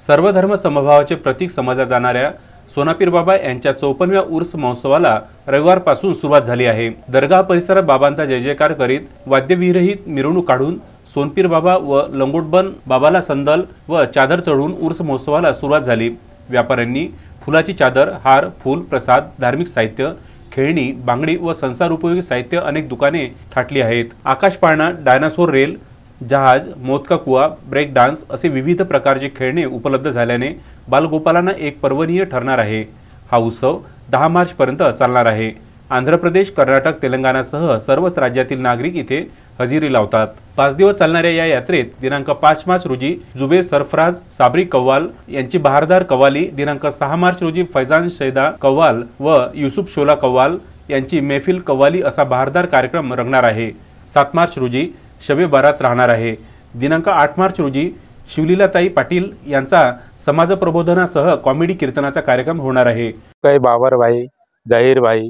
सर्व धर्म समभावाचे प्रतीक समजल्या जाणाऱ्या सोनापीर बाबा यांच्या 54व्या उर्स महोत्सवाला रविवारपासून सुरुवात झाली आहे। दरगाह परिसरात बाबांचा जय जयकार करीत वाद्यविरहित मिरवणूक काढून सोनपीर बाबा व लंगोटबन बाबाला संदल व चादर चढवून उर्स महोत्सवाला सुरुवात झाली। व्यापाऱ्यांनी फुलाची चादर, हार, फूल, प्रसाद, धार्मिक साहित्य, खेळणी, बांगडी व संसार उपयोगी साहित्य अनेक दुकाने थाटली आहेत। आकाश पाळणा, डायनासोर रेल, जहाज, मोदका कुवा, ब्रेक डान्स असे विविध प्रकारचे खेळणे उपलब्ध झाल्याने बालगोपालांना एक पर्वणीय ठरणार आहे। हा उत्सव 10 मार्च पर्यंत चालणार आहे। आंध्र प्रदेश, कर्नाटक, तेलंगणासह सर्वच राज्यातील नागरिक इथे हजेरी लावतात। 5 दिवस चालणाऱ्या या यात्रेत दिनांक 5 मार्च रोजी जुबेर सरफराज साबरी कव्वाल यांची बहारदार कव्वाली, दिनांक 6 मार्च रोजी फैजान शैदा कव्वाल व युसुफ शोला कव्वाल यांची महफिल कव्वाली असा बहारदार कार्यक्रम रंगणार आहे। 7 मार्च रोजी शबे बारात राहणार आहे। दिनांक 8 मार्च रोजी शिवलीलाताई पाटील यांचा समाज प्रबोधनासह कॉमेडी कीर्तनाचा कार्यक्रम होणार आहे। कई बाबर भाई, जहीर भाई,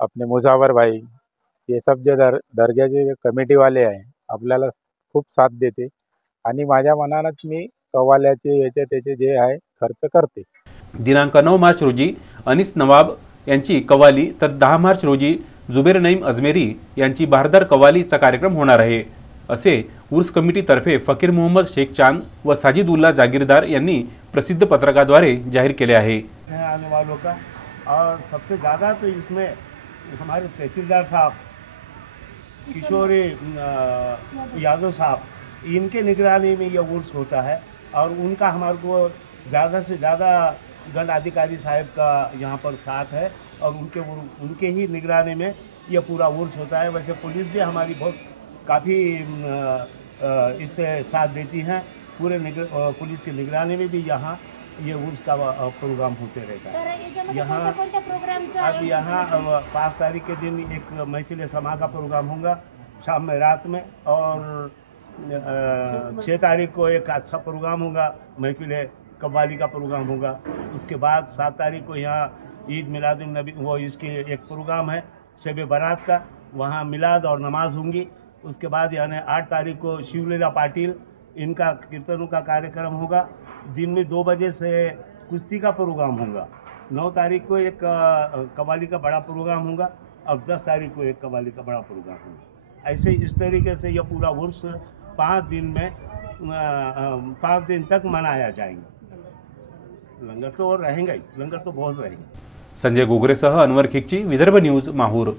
अपने मुजावर भाई, ये सब जे दर्ग्याचे कमिटी वाले आहे आपल्याला खूप साथ देते आणि माझ्या मनानच मी कव्वाल्याचे याचे त्याचे जे आहे खर्च करते। दिनांक 9 मार्च रोजी अनिस नवाब यांची कव्वाली तर 10 मार्च रोजी जुबेर नईम अजमेरी यांची बहारदार कव्वालीचा कार्यक्रम होणार आहे, असे उर्स कमिटीतर्फे फकीर मोहम्मद शेख चांद व साजिदुल्ला जागीरदार यांनी प्रसिद्ध पत्रकाद्वारे जाहीर केले आहे। आने वालों का और सबसे ज़्यादा तो इसमें हमारे तहसीलदार साहब किशोरी यादव साहब, इनके निगरानी में ये उर्स होता है और उनका हमारे को ज़्यादा से ज़्यादा गण अधिकारी साहब का यहाँ पर साथ है और उनके ही निगरानी में ये पूरा उर्स होता है। वैसे पुलिस भी हमारी बहुत काफ़ी इससे साथ देती हैं। पूरे पुलिस की निगरानी में भी यहाँ ये उर्स का प्रोग्राम होते रहता है। यहाँ अब यहाँ 5 तारीख के दिन एक महफिल समा का प्रोग्राम होगा शाम में रात में, और 6 तारीख को एक अच्छा प्रोग्राम होगा, महफिल कव्वाली का प्रोग्राम होगा। उसके बाद 7 तारीख को यहाँ ईद मिलादुन नबी वो इसके एक प्रोग्राम है शब बारात का, वहाँ मिलाद और नमाज होंगी। उसके बाद यानी 8 तारीख को शिवलीला पाटिल इनका कीर्तनों का कार्यक्रम होगा। दिन में 2 बजे से कुश्ती का प्रोग्राम होगा। 9 तारीख को एक कव्वाली का बड़ा प्रोग्राम होगा और 10 तारीख को एक कव्वाली का बड़ा प्रोग्राम होगा। ऐसे इस तरीके से यह पूरा उर्स 5 दिन में 5 दिन तक मनाया जाएगा। लंगर तो और रहेंगे ही, लंगर तो बहुत रहेंगे। संजय गोगरेसह अनवर खिकची, विदर्भ न्यूज, माहूर।